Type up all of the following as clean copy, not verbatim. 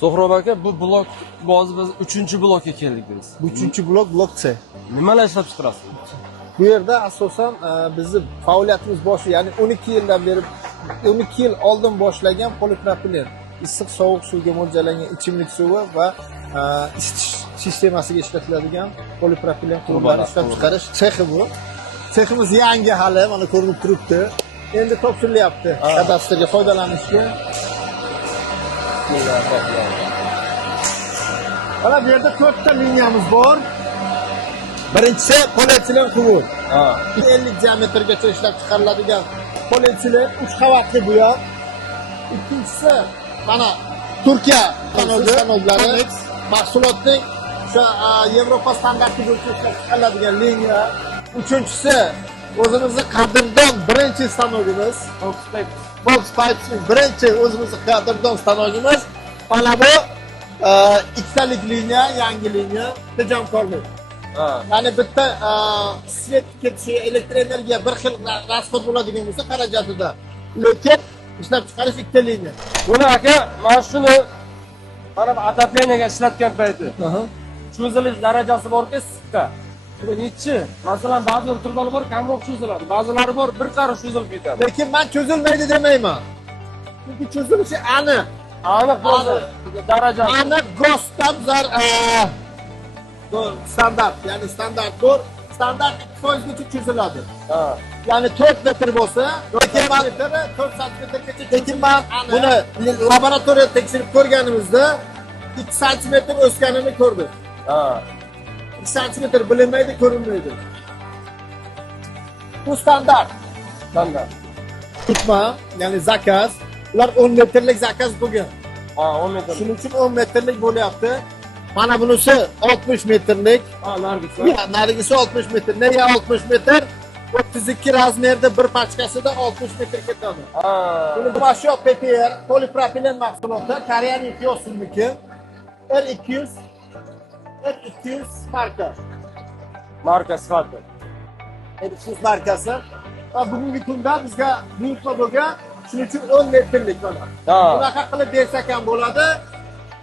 So'hrab aka, bu blok hozir biz 3-blokka keldik biz. Bu 3-blok, blok C. Nimalar ishlab chiqarasiz? Bu yerda asosan bizni faoliyatimiz boshi, ya'ni 12 yildan beri 12 yil oldin boshlagan polipropilen, issiq sovuq suvga mo'ljallangan ichimlik suvi va isitish sistemasiga ishlatiladigan polipropilen quruvlarni ishlab chiqarish sexi bu. Seximiz yangi hali, mana ko'rinib turibdi. Endi topshirilyapti kadastrga foydalanishga. Mana bu yerda 4 ta liniyamiz bor. Birinchisi polietilen quvur. 50 diametrgacha ishlab chiqariladigan polietilen 3 qavatli bu ham. Ikkinchisi mana Turkiya sanoglari mahsulotning o'sha Yevropa standarti bo'yicha ishlab chiqariladigan liniya. Uchinchisi o'zimizning qadrdon birinchi stanogimiz, Box Pipes'ning birinchi o'zimizning qadrdon stanogimiz. Mana bu ikkitalik liniya, yangi liniya, tejamkorlik. Ya'ni bitta svet ketishiga elektr energiya bir xil rasxod bo'ladigan bo'lsa xarajatida, lekin ishlab chiqarish ikkita liniya. Buni aka, mana shuni mana bu отоплениyaga ishlatgan payti. Cho'zilish darajasi bor-ku issiqqa. Bu nechi? Masalan, ba'zi turbalar bor, kamroq cho'ziladi. Ba'zilari bor, bir qaror cho'zilib ketadi. Lekin men cho'zilmaydi demayman. Chunki cho'zilishi aniq. Aniq darajasi. Aniq GOSTdan standart, ya'ni standart bor. Standart 2% gacha cho'ziladi. Ya'ni 4 metr bo'lsa, lekin men 4 santimetrgacha. Lekin men buni laboratoriyada tekshirib ko'rganimizda 2 santimetr o'sganini ko'rdim. 2 santimetr bilinmaydi, ko'rinmaydi. Bu standart. Tutma, ya'ni zakaz. Ular 10 metrlik zakaz bo'lgan. 10 metr. Shuning uchun 10 metrlik bo'lyapti. Mana bunisi 60 metrlik. Nargisi. Nargisi 60 metr. Nega 60 metr? 32 razmerda bir pachkasida 60 metr ketadi. Buni Basho PPR polipropilen mahsuloti, Koreyaning Kyosuniki R200 Marka sifati. R200 markasi. Va bugungi kunda bizga buyurtma bo'lgan, shuning uchun 10 metrlik mana. Bunaqa qilib bersak ham bo'ladi.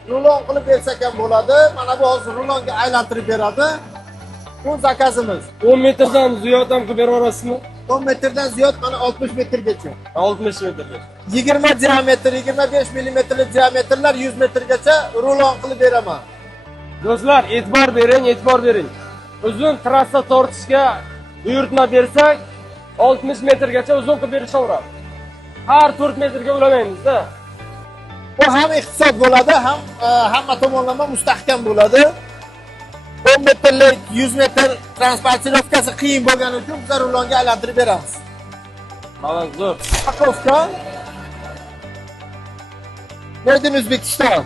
Rulon qilib bersak ham bo'ladi. Mana bu hozir rulonga aylantirib beradi. Bu zakazimiz. 10 metrdan ziyod ham qilib beraverasizmi? 10 metrdan ziyod mana 60 metrgacha. 60 metrgacha. 20 diametr, 25 millimetrlik diametrlar 100 metrgacha rulon qilib beraman. Do'stlar, e'tibor bering. Uzun trassa tortishga buyurtma bersak, 60 metrgacha uzun qilib berishaveradi. Har 4 metrga ulamaymiz-da. Bu ham iqtisod bo'ladi, ham hamma tomonlama mustahkam bo'ladi. 10 metrlik, 100 metr transportirovkasi qiyin bo'lgani uchun biz rulonga aylantirib beramiz. Mana zo'r. Pakovka. Made in O'zbekiston.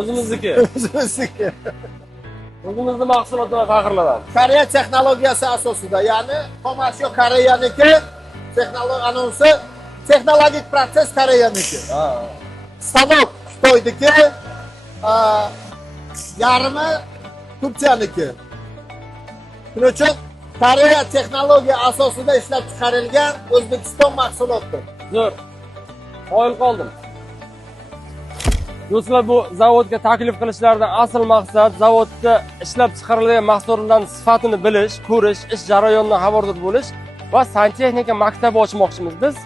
O'zimizniki. O'zimizniki. O'zimizni mahsulotlar faxrlanadi. Koreya texnologiyasi asosida, ya'ni xomashyo Koreyaniki, texnologik proses Koreyaniki. Stanok Xitoyniki, yarmi Turkiyaniki. Shuning uchun Koreya texnologiya asosida ishlab chiqarilgan O'zbekiston mahsulotidir. Zo'r. Qoyil qoldim. Do'stlar, bu zavodga taklif qilishlardan asl maqsad zavodda ishlab chiqarilgan mahsulotlarning sifatini bilish, ko'rish, ish jarayonidan xabardor bo'lish va santexnika maktabi ochmoqchimiz biz.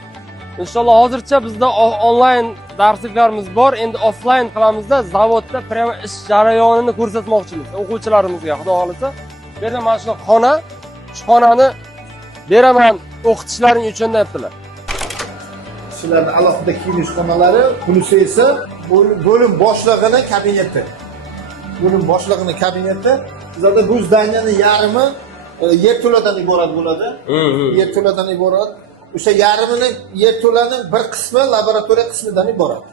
Inshaalloh hozircha bizda onlayn darsliklarimiz bor, endi offlayn qilamizda, zavodda prямо ish jarayonini ko'rsatmoqchimiz o'quvchilarimizga, xudo xolisa. Bu yerda mana shu xona, shu xonani beraman o'qitishlaring uchun deyaptilar. Shularning alohida kiyinish xonalari, bunisi esa bo'lim boshlig'ining kabineti. Bo'lim boshlig'ining kabineti. Bizda bu zdaniyani yarmi yerto'ladan iborat bo'ladi. Yerto'ladan iborat. O'sha yarmini yerto'laning bir qismi laboratoriya qismidan iborat.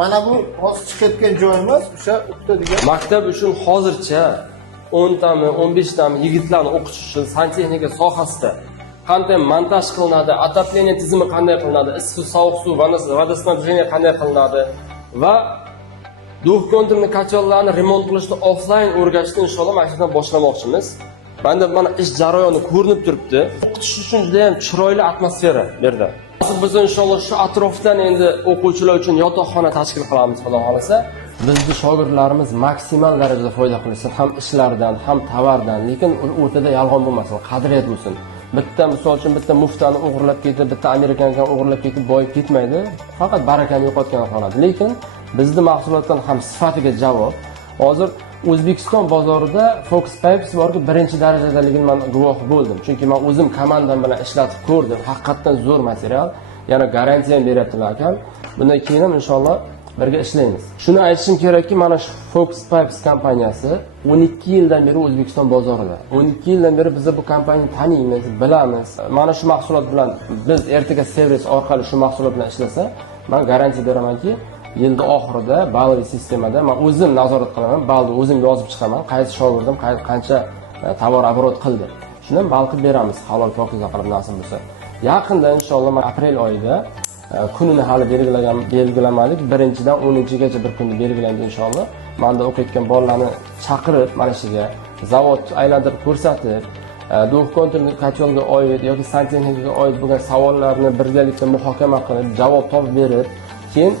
Mana bu hozir chiqayotgan joyimiz o'sha o'qitadigan maktab uchun hozircha 10 tami, 15 tami yigitlarni o'qitish uchun santexnika sohasida qanday montaj qilinadi, отопление tizimi qanday qilinadi, issiq sovuq suv, vodoснабжение qanday qilinadi va duh-konturni kachollarni remont qilishni offlayn o'rgatishni inshaalloh maktabdan boshlamoqchimiz. Mana ish jarayoni ko'rinib turibdi. O'qitish uchun juda ham chiroyli atmosfera bu yerda. Biz inshaalloh shu atrofdan endi o'quvchilar uchun yotoqxona tashkil qilamiz, xudo xolasa. Bizning shogirdlarimiz maksimal darajada foyda qilsin, ham ishlaridan, ham tovardan, lekin o'rtada yolg'on bo'lmasin, qadriyat bo'lsin. Bitta misol uchun bitta muftani o'g'irlab ketib, bitta amerikanlikani o'g'irlab ketib boyib ketmaydi. Faqat barakani yo'qotgan qoladi. Lekin bizning mahsulotdan ham sifatiga javob. Hozir O'zbekiston bozorida Fox Pipes borki, birinchi darajadaligini men guvohi bo'ldim. Chunki men o'zim komandam bilan ishlatib ko'rdim. Haqiqatan zo'r material. Yana garantiya ham beryaptilar ekan. Bundan keyin ham inshaalloh birga ishlaymiz. Shuni aytishim kerakki, mana shu Fox Pipes kompaniyasi 12 yildan beri O'zbekiston bozorida. 12 yildan beri biz bu kompaniyani taniymiz, bilamiz. Mana shu mahsulot bilan biz ertaga servis orqali shu mahsulot bilan ishlasa, men garantiya beramanki, yilda oxirida balli sistemada men o'zim nazorat qilaman, balni o'zim yozib chiqaman, qaysi shogirdim qancha tovar оборот qildi. Shundan ball qilib beramiz, halol pokiza qilib nasib bo'lsa. Yaqinda inshaalloh aprel oyida kunini hali belgilamadik. 1-dan 10-gacha bir kunni belgilaymiz inshaalloh. Menda o'qiyotgan bolalarni chaqirib, mana shuga zavod aylantirib ko'rsatib, do'konni kotyolga oid yoki santexnikaga oid bo'lgan savollarni birgalikda muhokama qilib, javob topib berib, keyin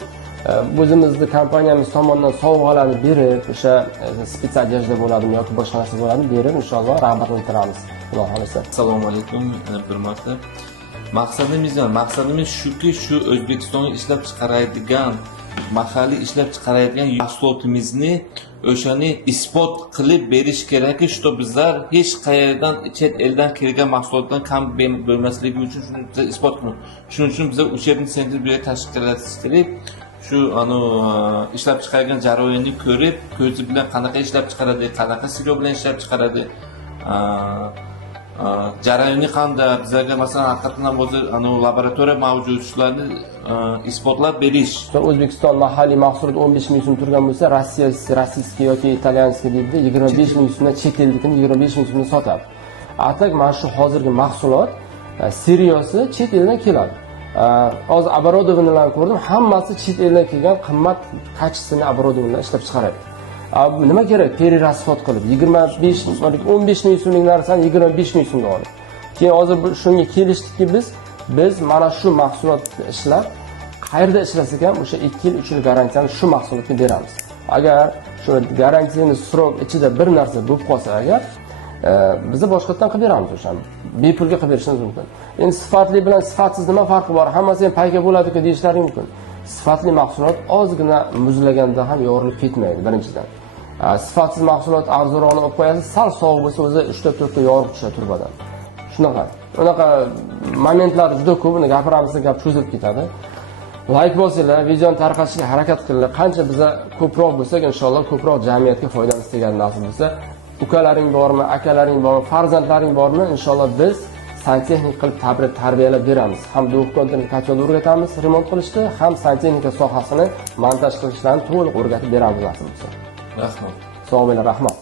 o'zimizning kompaniyamiz tomonidan sovg'alarni berib, o'sha spesial odjda bo'ladimi yoki boshqa narsa bo'ladimi berib, inshaalloh rag'batlantiramiz. Xudo xolasa. Assalomu alaykum, hurmatli. Maqsadimiz shuki, shu O'zbekistonga ishlab chiqaradigan, mahalliy ishlab chiqaradigan mahsulotimizni o'shani isbot qilib berish kerakki, shu bizlar hech qayerdan chet eldan kelgan mahsulotdan kam bo'lmasligi uchun shuni isbot qilamiz. Shuning uchun biz uchebni sentr bilan tashkillashtirib, shu ishlab chiqargan jarayonni ko'rib, ko'zi bilan qanaqa ishlab chiqaradi, qanaqa silo bilan ishlab chiqaradi, jarayonni qanday, bizlarga masalan haqiqatan o'zi laboratoriya mavjud, shularni isbotlab berish. O'zbekiston mahalliy mahsulot 15 ming so'm turgan bo'lsa, rossiyskiy yoki italyanskiy deydi, 25 ming so'mdan chet elnikini 25 ming so'mdan sotadi. Atak mana shu hozirgi mahsulot seriyosi chet eldan keladi. Hozir оборудованияларni ko'rdim, hammasi chet eldan kelgan qimmat kачественный оборудование ishlab chiqaradi. Nima kerak? Perirasxod qilib 15 ming so'mlik narsani 25 ming so'mga olib. Keyin hozir shunga kelishdikki biz mana shu mahsulot ishlab qayerda ishlasak ham o'sha 2 yil 3 yil garantiyani shu mahsulotga beramiz. Agar shu garantiyani srok ichida bir narsa bo'lib qolsa agar biz boshqatdan qilib beramiz o'shani. Bepulga qilib berishimiz mumkin. Endi sifatli bilan sifatsiz nima farqi bor? Hammasi ham payka bo'ladi-ku deyishlari mumkin. Sifatli mahsulot ozgina muzlaganda ham yorilib ketmaydi birinchidan. Sifatsiz mahsulot arzonroqni olib qo'yasiz, sal sovuq bo'lsa o'zi 3-4 ta yorib tushadi turbadan. Unaqa momentlar juda ko'p, buni gapiramizda gap cho'zilib ketadi. Like bosinglar, videoni tarqatishga harakat qilinglar. Qancha biza ko'proq bo'lsak, inshaalloh ko'proq jamiyatga foydamiz tegadi nasib bo'lsa. Ukalaring bormi, akalaring bormi, farzandlaring bormi, inshaalloh biz santexnik qilib tarbiyalab beramiz. Ham do'konni qachon o'rgatamiz remont qilishni, ham santexnika sohasini montaj qilishlarni to'liq o'rgatib beramiz nasib bo'lsa. Rahmat. Sog' bo'linglar, rahmat.